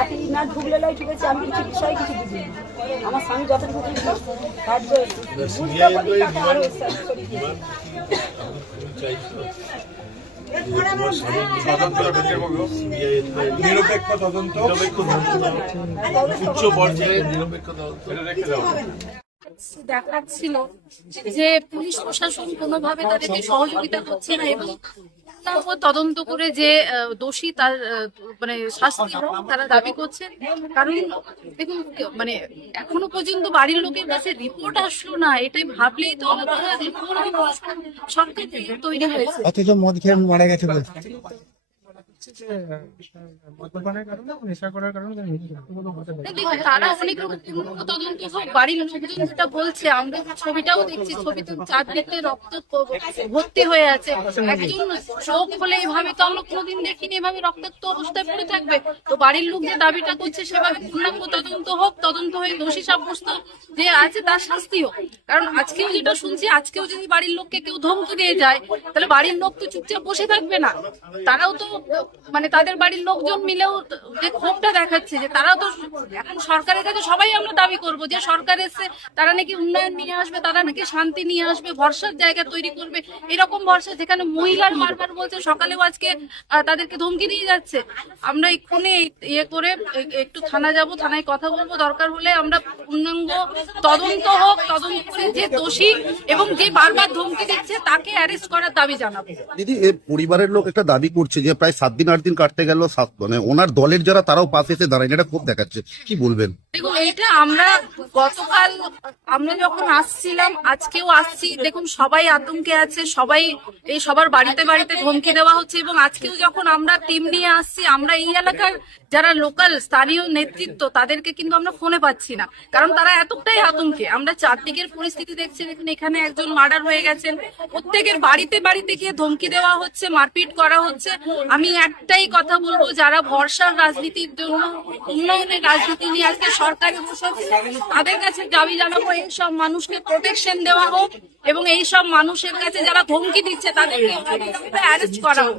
বাতি না ঢুকলে লাই ঠিক আছে, আমি কিছু বিষয় কিছু বুঝি না। আমার স্বামী যতটুকু বুঝলো কাজ বুঝতে পারি তাকে আরো নিরপেক্ষ তদন্ত, উচ্চ পর্যায়ে নিরপেক্ষ তদন্ত দেখাচ্ছিল যে পুলিশ প্রশাসন কোনোভাবে তাদেরকে সহযোগিতা করছে না এবং তদন্ত করে যে দোষী তার মানে শাস্তি হোক তারা দাবি করছে। কারণ দেখুন মানে এখনো পর্যন্ত বাড়ির লোকের কাছে রিপোর্ট আসলো না, এটাই ভাবলেই তো সরকার তৈরি হয়েছে। অথচ মদ খেয়ে মারা গেছে তারা অনেক রকম তদন্ত হোক, বাড়ির লোকজন যেটা বলছে আমরা ছবিটাও দেখছি, ছবিতে চারদিকে রক্ত ভর্তি হয়ে আছে। একজন চোখ হলে এভাবে তো আমরা কোনোদিন দেখিনি, এভাবে রক্তাক্ত অবস্থায় পড়ে থাকবে। তো বাড়ির লোক যে দাবিটা করছে সেভাবে পূর্ণাঙ্গ তদন্ত হোক, তদন্ত হয়ে দোষী সাব্যস্ত যে আছে তার শাস্তি হোক। কারণ আজকেও যেটা শুনছি, আজকেও যদি বাড়ির লোককে কেউ ধমকি দিয়ে যায় তাহলে বাড়ির লোক তো চুপচাপ বসে থাকবে না, তারাও তো মানে তাদের বাড়ির লোকজন মিলেও যে ক্ষোভটা দেখাচ্ছে যে তারাও তো এখন সরকারের কাছে সবাই আমরা দাবি করব যে সরকার এসে তারা নাকি উন্নয়ন নিয়ে আসবে, তারা নাকি শান্তি নিয়ে আসবে, ভরসার জায়গা তৈরি করবে। এরকম ভরসা যেখানে মহিলার বারবার বলছে, সকালেও আজকে তাদেরকে ধমকি দিয়ে যাচ্ছে। আমরা এক্ষুনি ইয়ে করে একটু থানা যাব, থানায় কথা বলবো, দরকার হলে আমরা পূর্ণাঙ্গ তদন্ত হোক, তদন্ত করে যে দোষী এবং যে বারবার ধমকি দিচ্ছে তাকে অ্যারেস্ট করার দাবি জানাবো। দিদি পরিবারের লোক একটা দাবি করছে যে প্রায় 7 দিন 8 দিন কাটতে গেল, মানে ওনার দলের যারা তারাও পাশে এসে দাঁড়ায়, এটা খুব দেখাচ্ছে, কি বলবেন? দেখুন এইটা আমরা গতকাল আমরা যখন আসছিলাম, আজকেও আসছি, দেখুন সবাই আতঙ্কে আছে, সবাই এই সবার বাড়িতে বাড়িতে ধমকি দেওয়া হচ্ছে এবং আজকেও যখন আমরা টিম নিয়ে আসছি, আমরা এই এলাকার যারা লোকাল স্থানীয় নেতৃত্ব তাদেরকে কিন্তু আমরা ফোনে পাচ্ছি না, কারণ তারা এতটাই আতঙ্কে। আমরা চারদিকের পরিস্থিতি দেখছি, দেখুন এখানে একজন মার্ডার হয়ে গেছেন, প্রত্যেকের বাড়িতে বাড়িতে গিয়ে ধমকি দেওয়া হচ্ছে, মারপিট করা হচ্ছে। আমি একটাই কথা বলবো, যারা ভরসার রাজনীতির জন্য, উন্নয়নের রাজনীতি নিয়ে আজকে সরকারে বসে তাদের কাছে দাবি জানাবো এইসব মানুষকে প্রোটেকশন দেওয়া হোক এবং এইসব মানুষের কাছে যারা ধমকি দিচ্ছে তাদেরকে অ্যারেস্ট করা হোক।